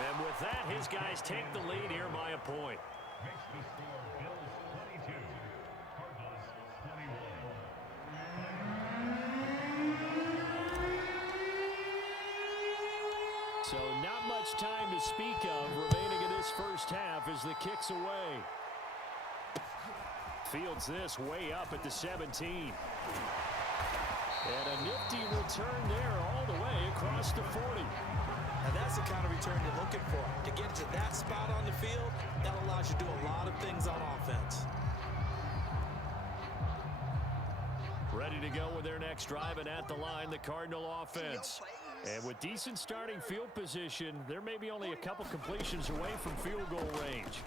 And with that, his guys take the lead here by a point. Makes the score Bills 22, Cardinals 21. So not much time to speak of remaining in this first half as the kick's away. Fields this way up at the 17. And a nifty return there all the way across the 40. Now that's the kind of return you're looking for. To get to that spot on the field, that allows you to do a lot of things on offense. Ready to go with their next drive, and at the line, the Cardinal offense. And with decent starting field position, there may be only a couple completions away from field goal range.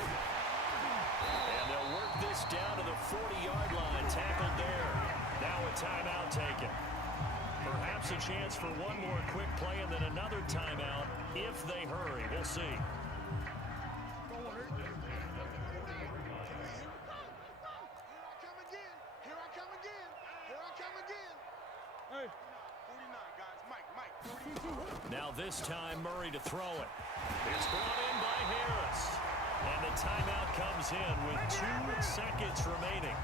And they'll work this down to the 40-yard line, tackled there. Now a timeout taken. Perhaps a chance for one more quick play and then another timeout if they hurry. We'll see. Here I come again. Hey. 49, guys. Mike. 42. Now this time, Murray to throw it. It's brought in by Harris. And the timeout comes in with 2 seconds remaining.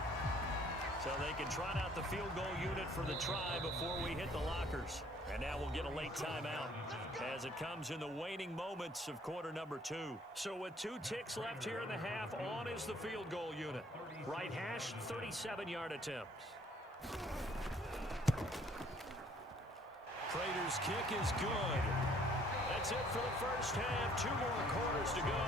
So they can trot out the field goal unit for the try before we hit the lockers. And now we'll get a late timeout as it comes in the waning moments of quarter number 2. So with 2 ticks left here in the half, on is the field goal unit. Right hash, 37-yard attempt. Prater's kick is good. That's it for the first half. 2 more quarters to go.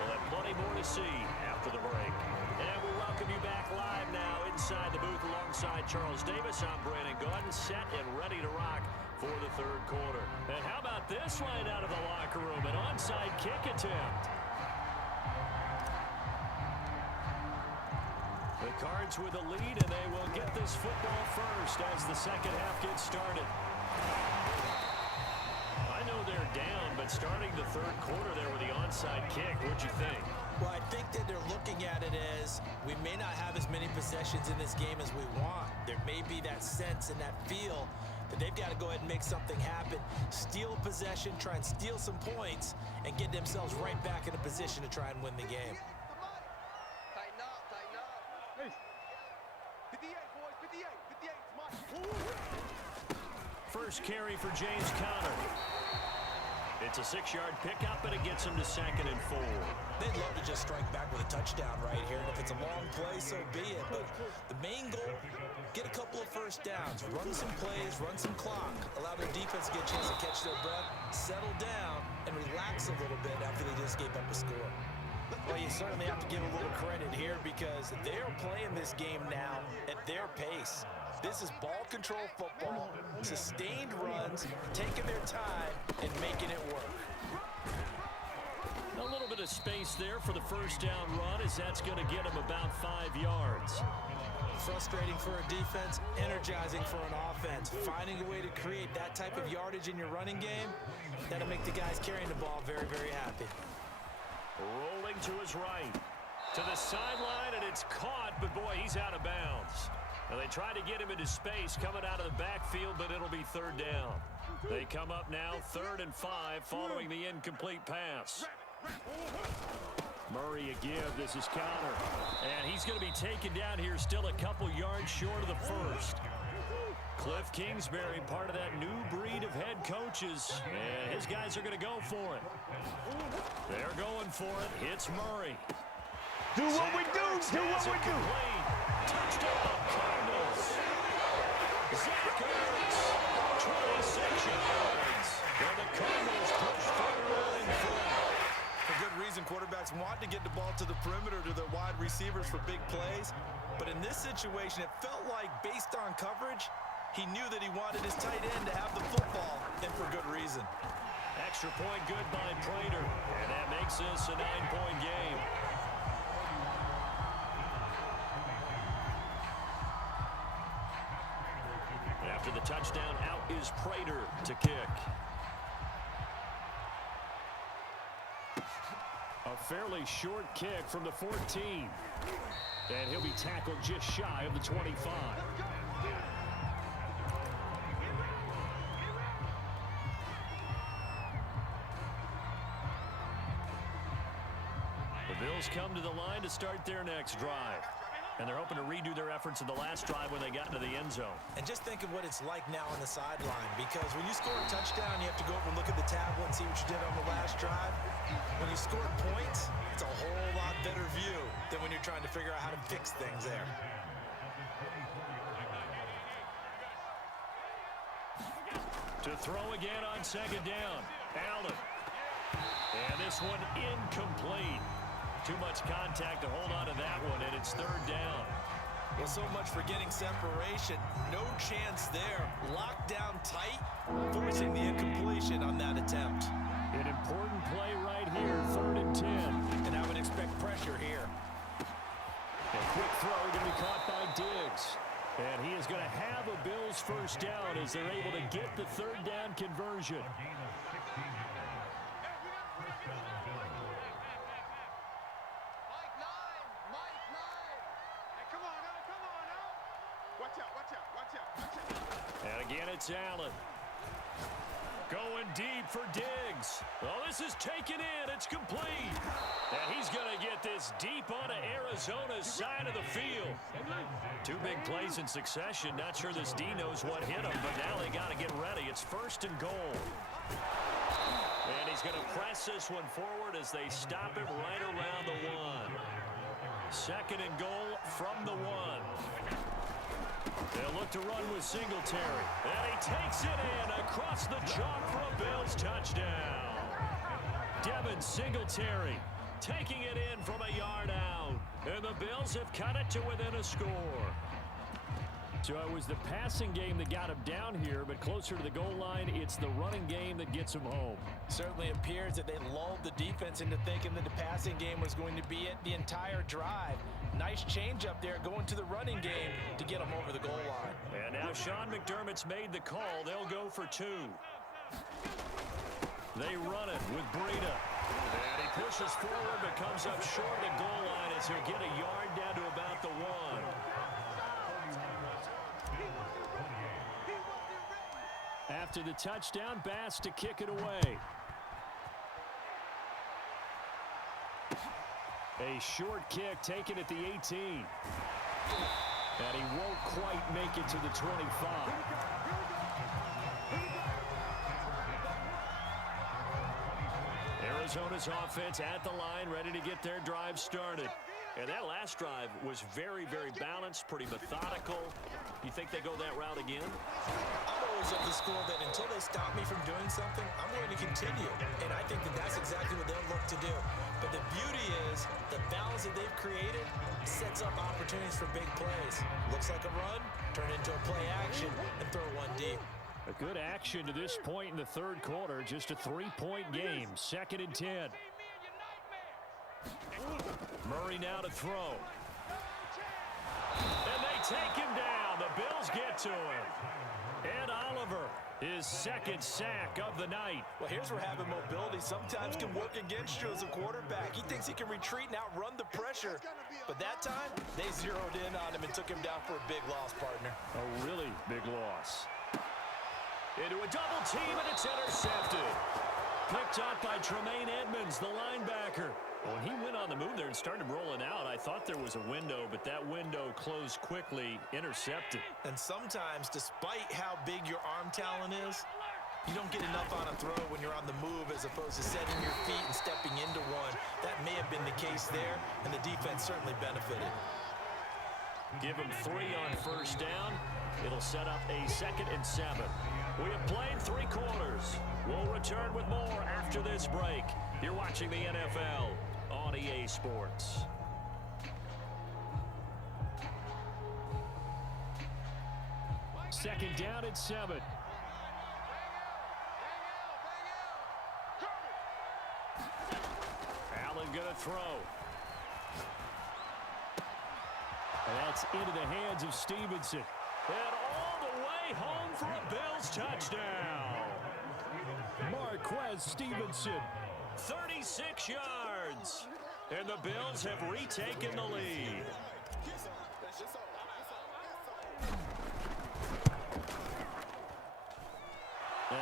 We'll have plenty more to see after the break. And we welcome you back live now inside the booth alongside Charles Davis. I'm Brandon Gordon, set and ready to rock for the third quarter. And how about this line out of the locker room? An onside kick attempt. The Cards with a lead, and they will get this football first as the second half gets started. I know they're down, but starting the third quarter there with the onside kick, what'd you think? Well, I think that they're looking at it as we may not have as many possessions in this game as we want. There may be that sense and that feel that they've got to go ahead and make something happen. Steal possession, try and steal some points, and get themselves right back in a position to try and win the game. Tighten up. Hey. 58, boys. 58. 58. It's mine. First carry for James Conner. It's a 6-yard pickup, and it gets him to 2nd and 4. They'd love to just strike back with a touchdown right here, and if it's a long play, so be it. But the main goal, get a couple of first downs, run some plays, run some clock, allow their defense to get a chance to catch their breath, settle down, and relax a little bit after they just gave up a score. Well, you certainly have to give a little credit here because they're playing this game now at their pace. This is ball control football, sustained runs, taking their time, and making it work. A little bit of space there for the first down run as that's going to get him about 5 yards. Frustrating for a defense, energizing for an offense. Finding a way to create that type of yardage in your running game, that'll make the guys carrying the ball very, very happy. Rolling to his right. To the sideline, and it's caught, but boy, he's out of bounds. Now they try to get him into space coming out of the backfield, but it'll be 3rd down. They come up now 3rd and 5 following the incomplete pass. Murray a give. This is Conner. And he's going to be taken down here still a couple yards short of the first. Cliff Kingsbury, part of that new breed of head coaches. And his guys are going to go for it. They're going for it. It's Murray. Do what we do. Do what we do. Touchdown, Cardinals. Zach Ertz, 26 yards. And the Cardinals push forward in front. For good reason, quarterbacks want to get the ball to the perimeter to their wide receivers for big plays. But in this situation, it felt like based on coverage, he knew that he wanted his tight end to have the football, and for good reason. Extra point good by Prater. And that makes this a 9-point game. After the touchdown, out is Prater to kick. A fairly short kick from the 14. And he'll be tackled just shy of the 25. Bills come to the line to start their next drive. And they're hoping to redo their efforts in the last drive when they got into the end zone. And just think of what it's like now on the sideline, because when you score a touchdown, you have to go over and look at the tablet and see what you did on the last drive. When you score points, it's a whole lot better view than when you're trying to figure out how to fix things there. To throw again on second down. Allen. And this one incomplete. Too much contact to hold on to that one, and it's third down. Well, so much for getting separation. No chance there. Locked down tight, forcing the incompletion on that attempt. An important play right here, 3rd and 10. And I would expect pressure here. A quick throw going to be caught by Diggs. And he is going to have a Bills first down as they're able to get the third down conversion. And again, it's Allen. Going deep for Diggs. Oh, this is taken in. It's complete. And he's going to get this deep onto Arizona's side of the field. 2 big plays in succession. Not sure this D knows what hit him, but now they got to get ready. It's 1st and goal. And he's going to press this one forward as they stop him right around the 1. 2nd and goal from the 1. They'll look to run with Singletary. And he takes it in across the chalk for a Bills touchdown. Devin Singletary taking it in from a yard out. And the Bills have cut it to within a score. So it was the passing game that got him down here, but closer to the goal line, it's the running game that gets him home. Certainly appears that they lulled the defense into thinking that the passing game was going to be it the entire drive. Nice change up there going to the running game to get them over the goal line. And now Sean McDermott's made the call. They'll go for 2. They run it with Breida. And he pushes forward but comes up short of the goal line as he'll get a yard down to about the 1. After the touchdown, Bass to kick it away. A short kick taken at the 18. And he won't quite make it to the 25. Arizona's offense at the line, ready to get their drive started. And that last drive was very, very balanced, pretty methodical. You think they go that route again? I'm always of the school that until they stop me from doing something, I'm going to continue. And I think that that's exactly what they'll look to do. But the beauty is the balance that they've created sets up opportunities for big plays. Looks like a run, turn into a play action, and throw one deep. A good action to this point in the 3rd quarter. Just a 3-point game. 2nd and 10. Murray now to throw. And they take him down. The Bills get to him. Ed Oliver, his 2nd sack of the night. Well, here's where having mobility sometimes can work against you as a quarterback. He thinks he can retreat and outrun the pressure. But that time, they zeroed in on him and took him down for a big loss, partner. A really big loss. Into a double team, and it's intercepted. Picked up by Tremaine Edmonds, the linebacker. When he went on the move there and started rolling out, I thought there was a window, but that window closed quickly, intercepted. And sometimes, despite how big your arm talent is, you don't get enough on a throw when you're on the move as opposed to setting your feet and stepping into one. That may have been the case there, and the defense certainly benefited. Give him 3 on first down. It'll set up a 2nd and 7. We have played 3 quarters. We'll return with more after this break. You're watching the NFL on EA Sports. Second down and 7. Allen gonna throw. And that's into the hands of Stevenson. And all the way home for a Bills touchdown. Marquez Stevenson, 36 yards. And the Bills have retaken the lead.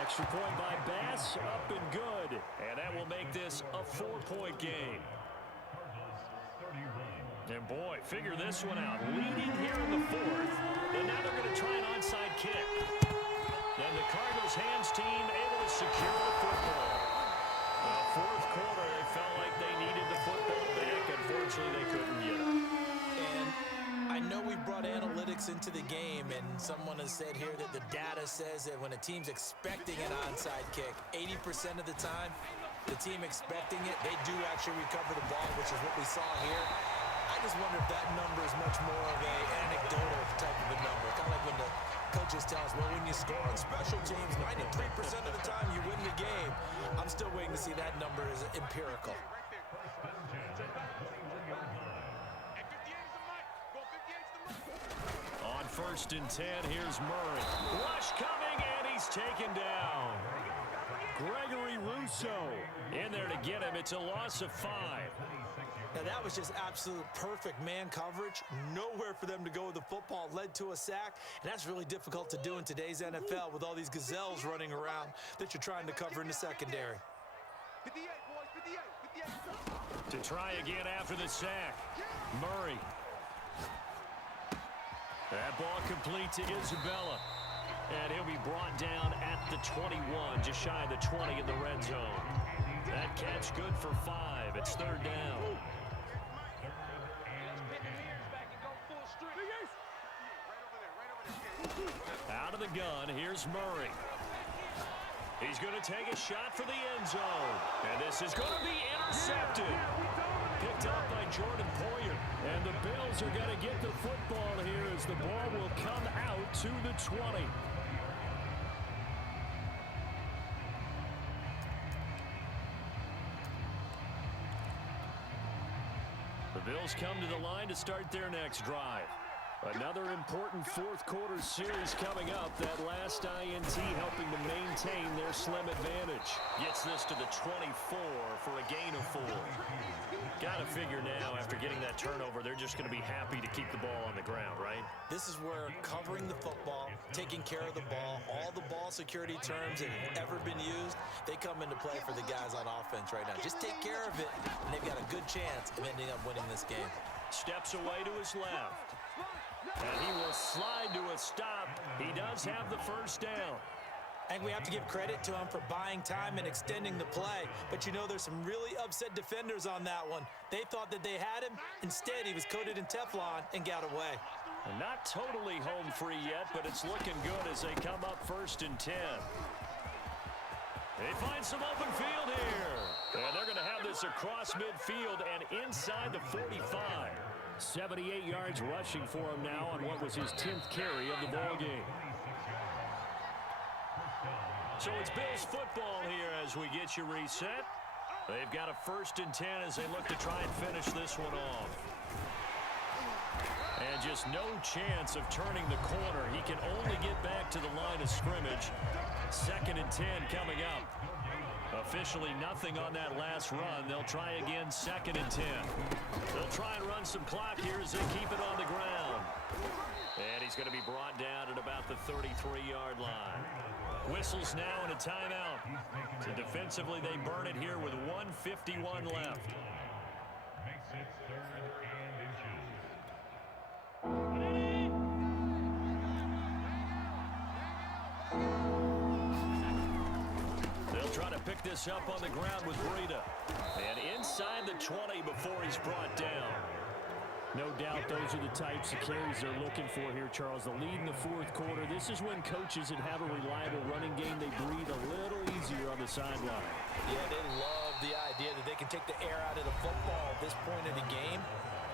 Extra point by Bass, up and good. And that will make this a 4-point game. And boy, figure this one out. Leading here in the fourth, and now they're going to try an onside kick. And the Cardinals' hands team able to secure the football. Fourth quarter, they felt like they needed the football back. Unfortunately, they couldn't get it. And I know we brought analytics into the game, and someone has said here that the data says that when a team's expecting an onside kick, 80% of the time, the team expecting it, they do actually recover the ball, which is what we saw here. I just wonder if that number is much more of an anecdotal type of a number. Kind of like when the coaches tell us, well, when you score on special teams, 93% of the time you win the game. I'm still waiting to see that number is empirical. On 1st and 10, here's Murray. Rush coming, and he's taken down. Gregory Rousseau in there to get him. It's a loss of 5. Now, that was just absolute perfect man coverage. Nowhere for them to go with the football. Led to a sack, and that's really difficult to do in today's NFL with all these gazelles running around that you're trying to cover in the secondary. 58, boys, 58. To try again after the sack, Murray. That ball complete to Isabella. And he'll be brought down at the 21, just shy of the 20 in the red zone. That catch good for 5. It's 3rd down. Out of the gun, here's Murray. He's going to take a shot for the end zone. And this is going to be intercepted. Picked up by Jordan Poyer. And the Bills are going to get the football here as the ball will come out to the 20. The Bills come to the line to start their next drive. Another important fourth quarter series coming up. That last INT helping to maintain their slim advantage. Gets this to the 24 for a gain of 4. Got to figure now after getting that turnover, they're just going to be happy to keep the ball on the ground, right? This is where covering the football, taking care of the ball, all the ball security terms that have ever been used, they come into play for the guys on offense right now. Just take care of it, and they've got a good chance of ending up winning this game. Steps away to his left. And he will slide to a stop. He does have the first down. And we have to give credit to him for buying time and extending the play. But you know, there's some really upset defenders on that one. They thought that they had him. Instead, he was coated in Teflon and got away. And not totally home free yet, but it's looking good as they come up 1st and 10. They find some open field here. And they're going to have this across midfield and inside the 45. 78 yards rushing for him now on what was his 10th carry of the ball game. So it's Bills football here as we get you reset. They've got a 1st and 10 as they look to try and finish this one off. And just no chance of turning the corner. He can only get back to the line of scrimmage. 2nd and 10 coming up. Officially nothing on that last run. They'll try again 2nd and 10. They'll try and run some clock here as they keep it on the ground. And he's going to be brought down at about the 33-yard line. Whistles now and a timeout. So defensively they burn it here with 1:51 left. Makes it 3rd and inches. They'll try to pick this up on the ground with Breida. And inside the 20 before he's brought down. No doubt those are the types of carries they're looking for here, Charles. The lead in the fourth quarter. This is when coaches that have a reliable running game, they breathe a little easier on the sideline. Yeah, they love the idea that they can take the air out of the football at this point in the game.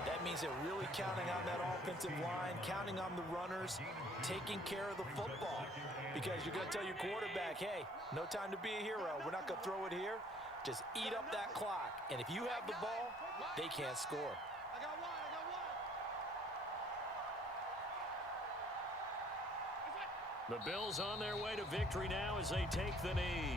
That means they're really counting on that offensive line, counting on the runners, taking care of the football. Because you're going to tell your quarterback, hey, no time to be a hero. We're not going to throw it here. Just eat up that clock. And if you have the ball, they can't score. The Bills on their way to victory now as they take the knee.